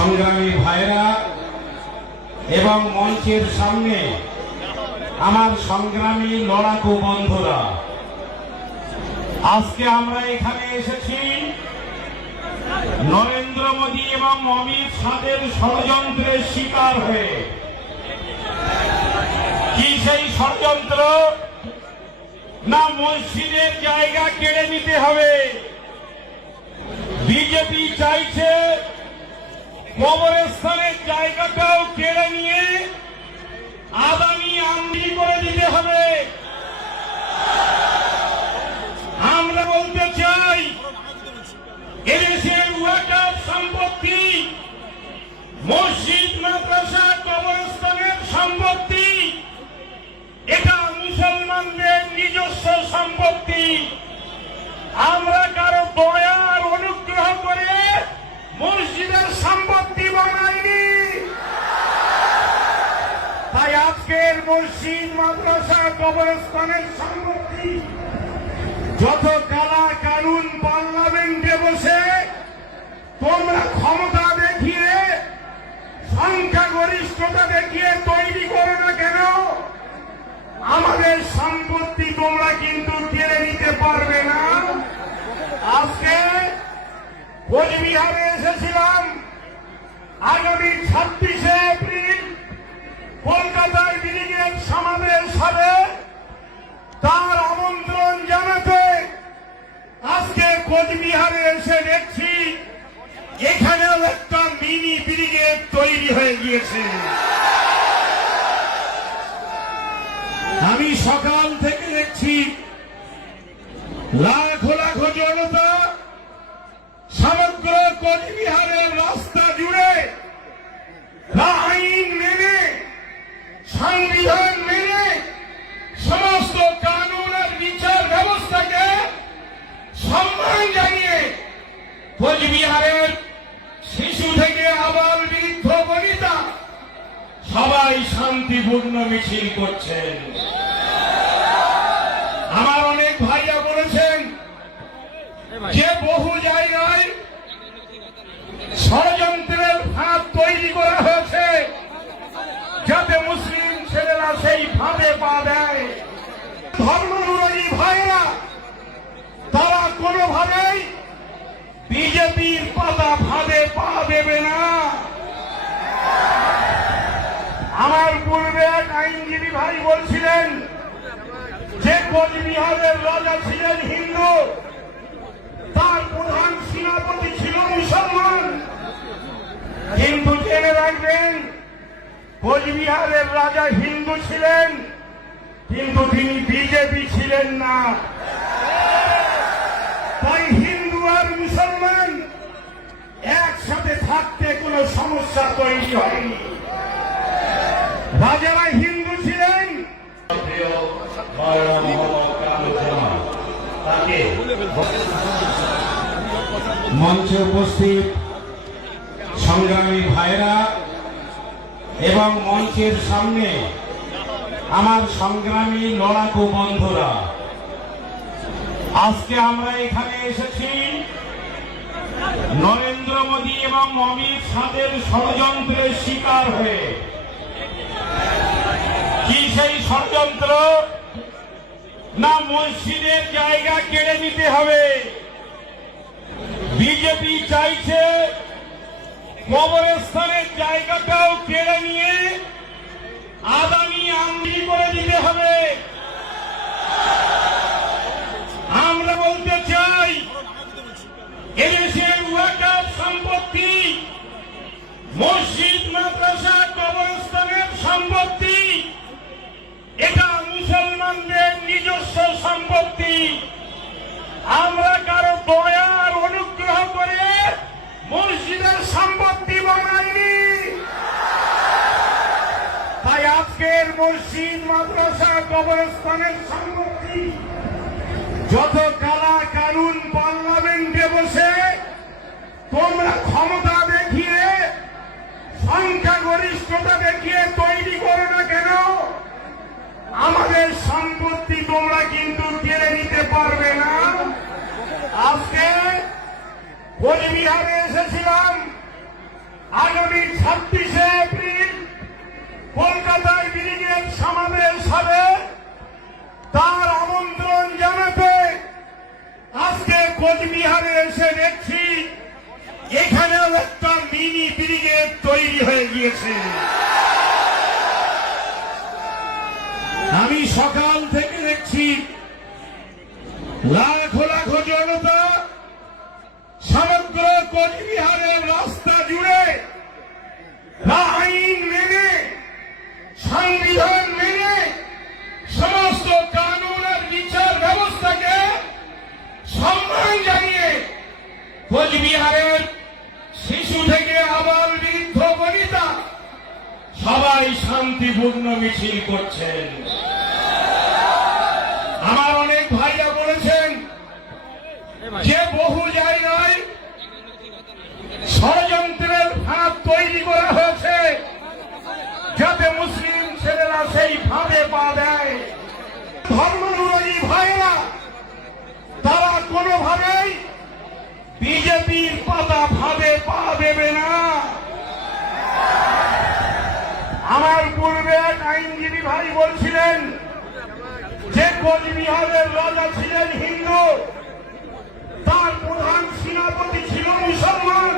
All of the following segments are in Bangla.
সংগ্রামী ভাইরা এবং মঞ্চের সামনে আমার সংগ্রামী লড়াকু বন্ধুরা, আজকে আমরা এখানে এসেছি নরেন্দ্র মোদী এবং অমিত শাহের ষড়যন্ত্রের শিকার হয়ে। কি সেই ষড়যন্ত্র? না মসজিদের জায়গা কেড়ে নিতে হবে। বিজেপি চাইছে কবরস্থানের জায়গাটাও কেড়ে নিয়ে আদানি করে দিতে হবে। আমরা বলতে চাই, এদেশের ওয়াকাফ সম্পত্তি, মসজিদ, মাদ্রাসা, কবরস্থানের সম্পত্তি, এটা মুসলমানদের নিজস্ব সম্পত্তি। আমরা কারও দয়ার অনুগ্রহ করে মসজিদের সম্পত্তি বানাইনি তাই আজকের মসজিদ মাদ্রাসা কবরস্থানের সম্পত্তি যত কালা কানুন পার্লামেন্টে বসে, তোমরা ক্ষমতা দেখিয়ে, সংখ্যাগরিষ্ঠতা দেখিয়ে তৈরি করো না কেন? আমাদের সম্পত্তি তোমরা কিন্তু কেড়ে নিতে পারবে না। আজকে কোচবিহারে এসেছিলাম। আগামী ছাব্বিশে এপ্রিল কলকাতায় ব্রিগেড সমাবেশ হবে। তার আমন্ত্রণ জানাতে আজকে কোচবিহারে এসে দেখছি, এখানেও একটা মিনি ব্রিগেড তৈরি হয়ে গিয়েছে। আমি সকাল থেকে দেখছি, লাখো লাখো জনতা সমগ্র কোচবিহারের রাস্তা জুড়ে আইন মেনে সংবিধান মেনে সমস্ত কানুন আর বিচার ব্যবস্থাকে সম্মান জানিয়ে কোচবিহারের শিশু থেকে আবার বৃদ্ধ বনিতা সবাই শান্তিপূর্ণ মিছিল করছেন। আমার অনেক ভাইরা বলেছেন, যে বহু জায়গায় ষড়যন্ত্রের ফাঁদ তৈরি করা হয়েছে, যাতে মুসলিম ছেলেরা সেই ফাঁদে পা দেয় ধর্মানুরাগী ভাইরা তারা কোনোভাবেই বিজেপির পাতা ফাঁদে পা দেবে না। আমার পূর্বে এক আইনজীবী ভাই বলছিলেন, যে কোচবিহারের রাজা ছিলেন হিন্দু, তার প্রধান সেনাপতি ছিল মুসলমান। কিন্তু জেনে রাখবেন, কোচবিহারের রাজা হিন্দু ছিলেন, কিন্তু তিনি বিজেপি ছিলেন না তাই হিন্দু আর মুসলমান একসাথে থাকতে কোনো সমস্যা তৈরি হয়নি। রাজারা হিন্দু ছিলেন। মঞ্চে উপস্থিত সংগ্রামী ভাইরা এবং মঞ্চের সামনে আমার সংগ্রামী লড়াকু বন্ধুরা, আজকে আমরা এখানে এসেছি। নরেন্দ্র মোদী এবং অমিত শাহের ষড়যন্ত্রের শিকার হয়ে। কি সেই ষড়যন্ত্র? না মসজিদের জায়গা কেড়ে নিতে হবে। বিজেপি চাইছে কবরস্থানের জায়গাটাও কেড়ে নিয়ে আদানি আমদি করে দিতে হবে আমরা বলতে চাই এদেশের ওয়াকাফ সম্পত্তি মসজিদ, মাদ্রাসা, কবরস্থানের সম্পত্তি। এটা মুসলমানদের নিজস্ব সম্পত্তি। আমরা কারও দয়ার অনুগ্রহ করে মসজিদের সম্পত্তি বানাইনি। তাই আজকের মসজিদ, মাদ্রাসা, কবরস্থানের সম্পত্তি যত কালা কানুন পার্লামেন্টে বসে, তোমরা ক্ষমতা সংখ্যাগরিষ্ঠতা দেখিয়ে তৈরি করো না কেন? আমাদের সম্পত্তি তোমরা কিন্তু কেড়ে নিতে পারবে না। আজকে কোচবিহারে এসেছিলাম। আগামী ছাব্বিশে এপ্রিল কলকাতায় ব্রিগেড সমাবেশ হবে। তার আমন্ত্রণ জানাতে আজকে কোচবিহারে এসে দেখছি এখানেও একটা মিনি ব্রিগেড তৈরি হয়ে গিয়েছে। আমি সকাল থেকে দেখছি লাখো লাখো জনতা সমগ্র কোচবিহারের রাস্তা জুড়ে আইন মেনে, সংবিধান মেনে, সমস্ত কানুন আর বিচার ব্যবস্থাকে সম্মান জানিয়ে কোচবিহারের শিশু থেকে আবার বৃদ্ধ বনিতা। সবাই শান্তিপূর্ণ মিছিল করছেন। আমার অনেক ভাইরা বলেছেন, যে বহু জায়গায় ষড়যন্ত্রের ফাঁদ তৈরি করা হয়েছে, যাতে মুসলিম ছেলেরা সেই ফাঁদে পা দেয়। ধর্মানুরাগী ভাইরা তারা কোনোভাবেই বিজেপির পাতা ফাঁদে পা দেবে না। আমার পূর্বে এক আইনজীবী ভাই বলছিলেন, যে কোচবিহারের রাজা ছিলেন হিন্দু, তার প্রধান সেনাপতি ছিল মুসলমান।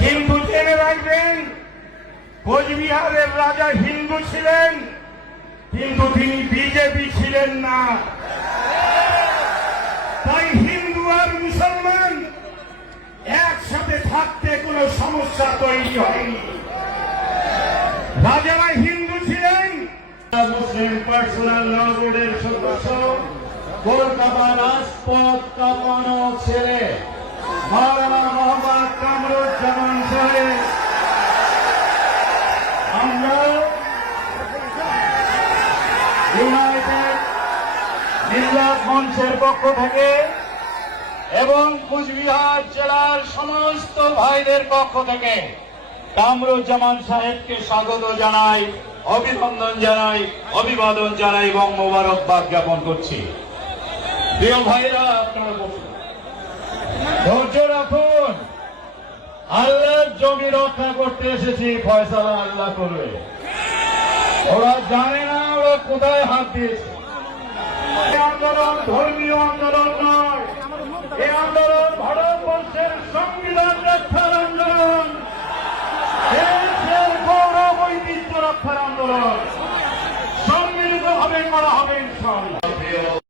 কিন্তু জেনে রাখবেন, কোচবিহারের রাজা হিন্দু ছিলেন, কিন্তু তিনি বিজেপি ছিলেন না তাই হিন্দু আর মুসলমান একসাথে থাকতে কোনো সমস্যা তৈরি হয়নি রাজারা হিন্দু ছিলেন। মুসলিম পার্সোনাল ল বোর্ডের সদস্য। কলকাতা রাজপথ কাঁপানো ছেলে। মাওলানা মোহাম্মদ কামরুজ্জামান সাহেব। আমরা ইউনাইটেড মঞ্চের পক্ষ থেকে এবং কুচবিহার জেলার সমস্ত ভাইদের পক্ষ থেকে কামরুজ্জামান সাহেবকে স্বাগত জানাই, অভিনন্দন জানাই, অভিবাদন জানাই এবং মোবারকবাদ জ্ঞাপন করছি। প্রিয় ভাইরা, আপনারা বসুন। ধৈর্য রাখুন। আল্লাহর জমি রক্ষা করতে এসেছি, ফয়সালা আল্লাহ করবে। ওরা জানে না ওরা কোথায় হাত দিয়েছে। আন্দোলন, ধর্মীয় আন্দোলন